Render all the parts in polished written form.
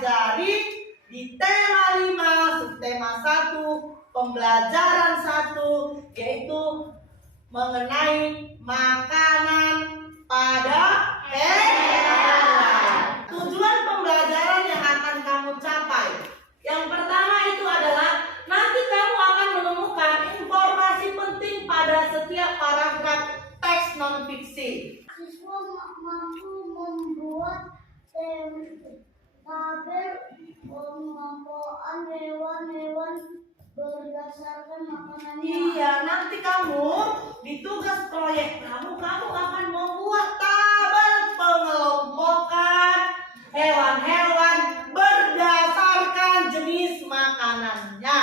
pelajari di tema 5, subtema 1, pembelajaran 1, yaitu mengenai makanan pada hewan. Tujuan pembelajaran yang akan kamu capai, yang pertama itu adalah nanti kamu akan menemukan informasi penting pada setiap paragraf teks non-fiksi. Siswa mampu membuat tabel pengelompokan hewan-hewan berdasarkan makanannya. Iya, nanti kamu di tugas proyek kamu akan membuat tabel pengelompokan hewan-hewan berdasarkan jenis makanannya.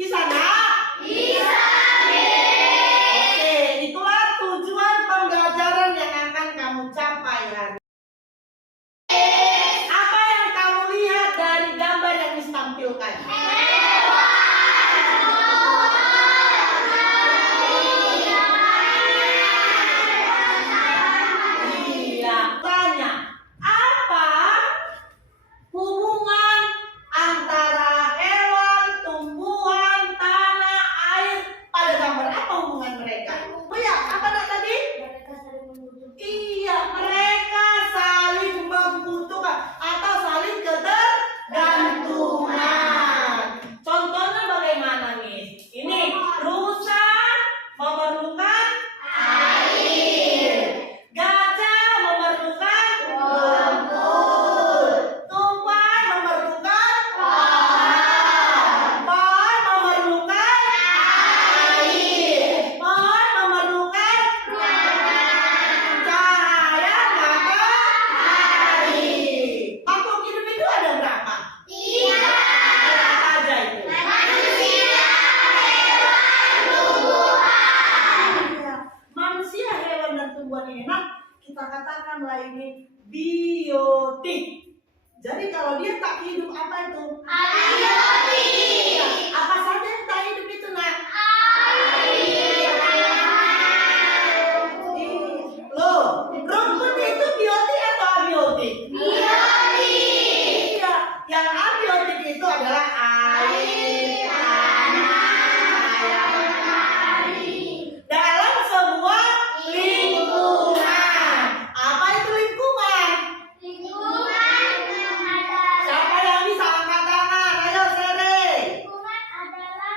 Bisa nggak? Bisa. Oke, itulah tujuan pembelajaran yang akan kamu capai hari ini. Apa yang kamu lihat dari gambar yang ditampilkan? Iya, tanya, apa hubungan antara hewan, tumbuhan, tanah, air pada gambar? Apa hubungan mereka? Oh ya, apa tadi? Mereka saling membutuhkan. Iya, mereka saling membutuhkan atau saling ketergantungan. Contohnya bagaimana nih? Ini rusa memerlukan air, gajah memerlukan lumpur, tupai memerlukan pohon memerlukan air, pohon memerlukan cahaya matahari. Makhluk hidup itu ada berapa? Tiga. Apa aja itu? Manusia, hewan, dan tumbuhan ini. Nah, kita katakanlah ini biotik. Jadi kalau dia tak hidup, apa itu? Abiotik. Apa saja yang tak hidup itu, nak? Loh, rumput itu biotik atau abiotik? Iya, yang abiotik itu adalah air, tanah, dalam sebuah lingkungan. Apa itu lingkungan? Siapa yang bisa angkat tangan? Ayo, Sere. Lingkungan adalah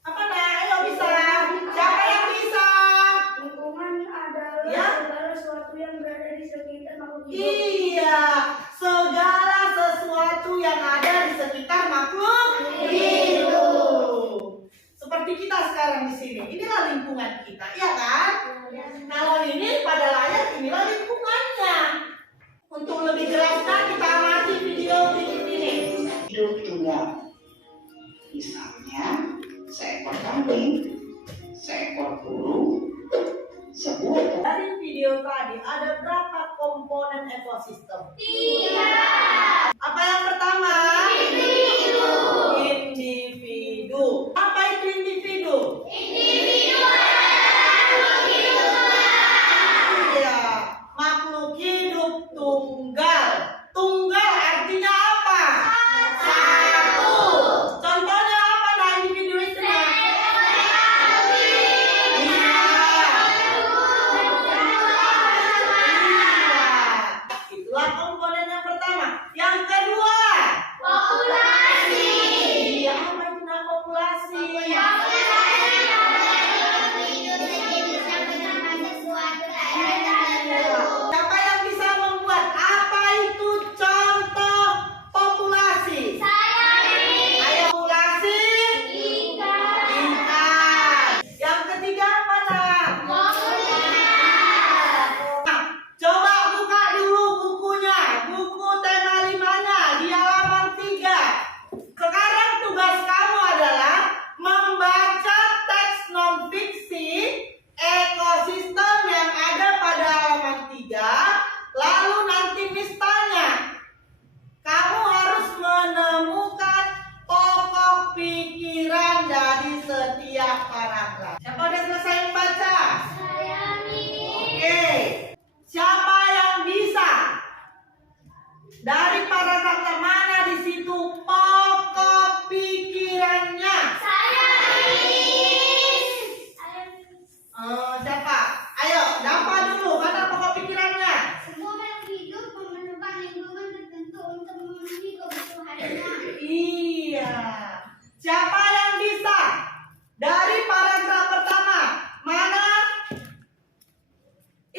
Apa nak? Ayo bisa. Siapa yang bisa? lingkungan adalah Ya. segala sesuatu yang berada di sekitar makhluk hidup. Iya, segala sesuatu yang ada di sekitar makhluk hidup. Seperti kita sekarang di sini. Inilah lingkungan kita, iya kan? Kalau ini pada layar, inilah lingkungannya. Untuk lebih jelasnya kita amati video berikut ini. Hidup tunggal. Misalnya, seekor kambing, seekor burung, sebuah Dari video tadi ada berapa komponen ekosistem? 3. Apa yang pertama? Individu. Individu. Apa itu individu? Iya, makhluk hidup tunggal. Tunggal artinya apa? Satu. Contohnya apa nah individu itu? Nah? Iya. Itulah komponen yang pertama. Yang kedua,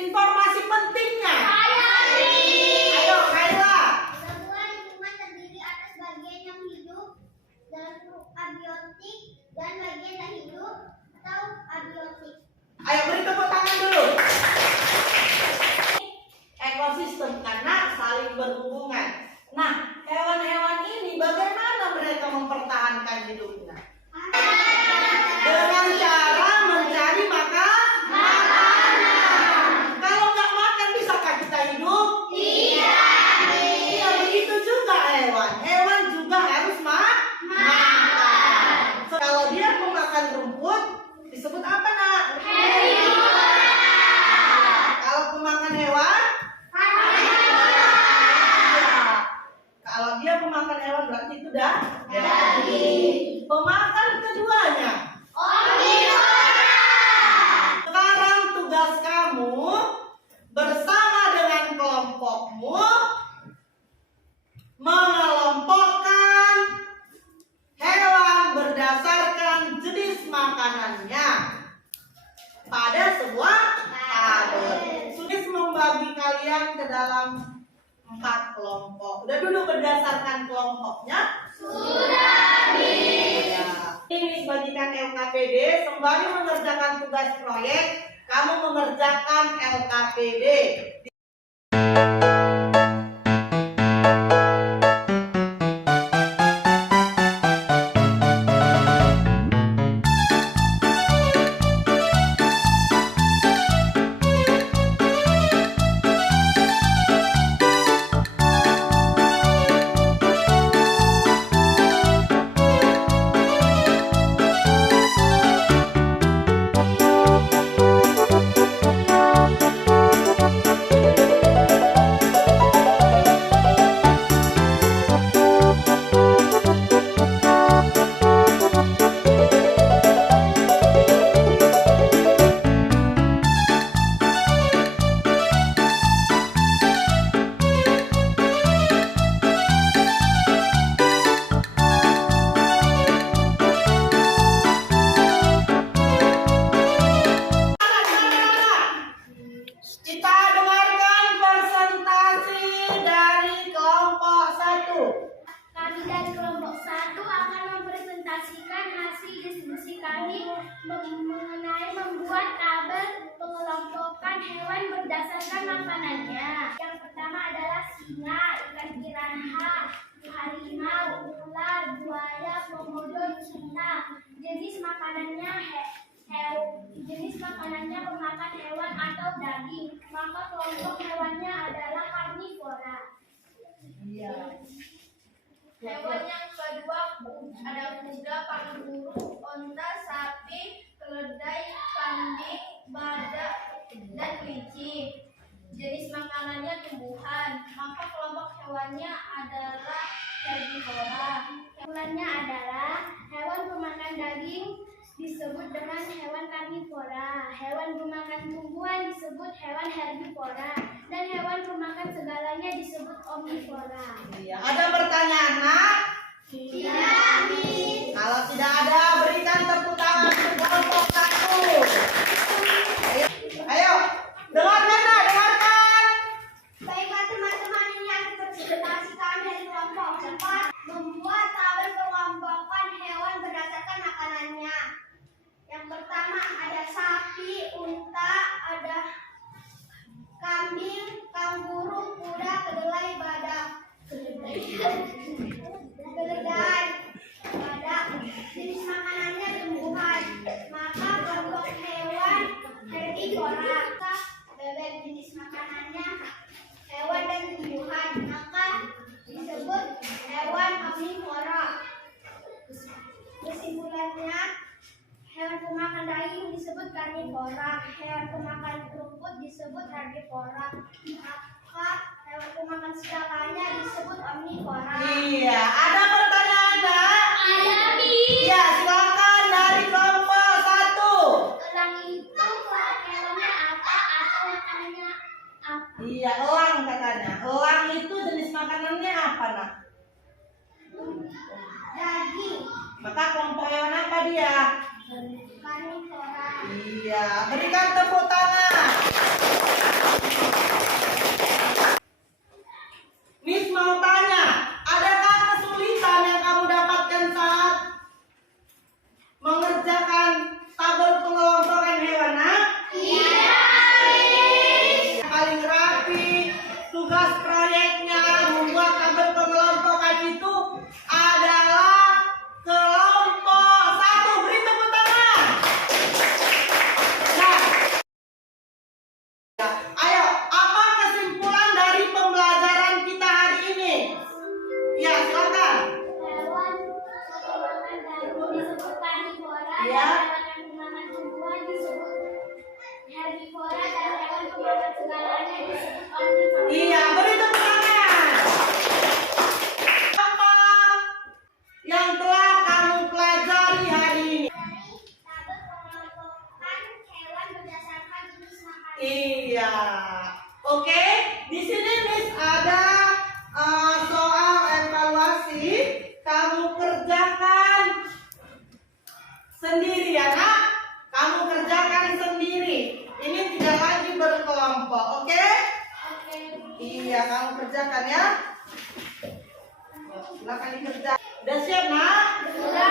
informasi pentingnya. Ayo, Kayla. Sebuah lingkungan terdiri atas bagian yang hidup dalam bentuk abiotik dan bagian tak hidup atau abiotik. Ayo beri tepuk tangan dulu. Ekosistem karena saling berhubungan. Nah, hewan-hewan ini bagaimana mereka mempertahankan hidupnya? Dengan cara mencari makanan. Kalau nggak makan, bisakah kita hidup? Iya, begitu juga hewan. Hewan juga harus makan. Kalau dia memakan rumput, disebut apa, Nak? Kalau pemakan hewan? Kalau dia pemakan hewan berarti itu daging. Pemakan keduanya. Sekarang tugas kamu bersama dengan kelompokmu mengelompokkan hewan berdasarkan jenis makanannya pada sebuah tabel. Sudah membagi kalian ke dalam 4 kelompok. Udah duduk berdasarkan kelompoknya? Sudah. Ini bagikan LKPD sembari mengerjakan tugas proyek, kamu mengerjakan LKPD. Kita dengarkan presentasi dari kelompok 1. Kami dari kelompok 1 akan mempresentasikan hasil diskusi kami mengenai membuat tabel pengelompokan hewan berdasarkan makanannya. Yang pertama adalah singa, ikan piranha, harimau, ular, buaya, komodo, cheetah. Jenis makanannya pemakan hewan atau daging. Maka kelompok hewannya adalah karnivora. Hewan yang kedua ada kuda, kanguru, onta, sapi, keledai, kambing, badak, dan kelinci. Jenis makanannya tumbuhan. Maka kelompok hewannya adalah herbivora. Hewannya adalah hewan pemakan daging disebut dengan hewan karnivora. Hewan pemakan tumbuhan disebut hewan herbivora. Dan hewan pemakan segalanya disebut omnivora. Iya. Ada pertanyaan, Nak? Tidak, Miss. Kalau tidak ada, berikan tepuk tangan untuk kelompok 1. Ayo, dengarkan, Nak, dengarkan. Baiklah teman-teman, ini aku presentasi kami dari kelompok 4 membuat tabel pengelompokan hewan berdasarkan makanannya. Yang pertama ada sapi, unta, ada kambing, kanguru, kuda, kedelai, badak. Keledai, badak. Jenis makanannya tumbuhan. Maka kelompok hewan herbivora. Bebek, jenis makanannya hewan dan tumbuhan. Maka disebut hewan omnivora. Kesimpulannya, hewan pemakan daging disebut karnivora, hewan pemakan rumput disebut herbivora, maka hewan pemakan segalanya disebut omnivora. Iya, ada pertanyaan, Nak? Ada, Miss. Iya, silakan dari kelompok 1. Elang itu hewannya apa atau makanannya apa? Iya, elang katanya. Elang itu jenis makanannya apa, Nak? Daging. Maka kelompok hewan apa dia? Karnivora. Iya, berikan tepuk tangan. Oke, di sini Miss ada soal evaluasi. Kamu kerjakan sendiri ya nak. Kamu kerjakan sendiri. Ini tidak lagi berkelompok, oke? Iya, kamu kerjakan ya. Silakan dikerjakan. Udah siap nak? Sudah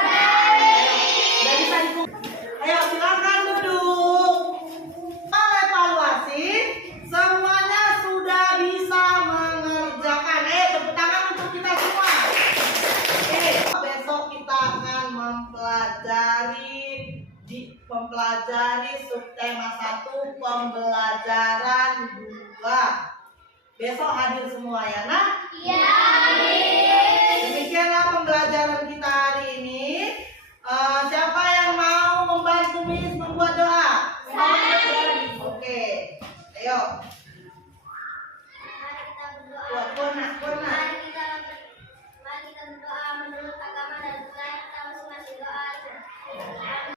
bisa dikumpulkan. Ayo silakan duduk. Evaluasi, semuanya sudah bisa mengerjakan. Tepuk tangan untuk kita semua. Oke, besok kita akan mempelajari subtema 1, pembelajaran 2. Besok hadir semua ya nak? Iya.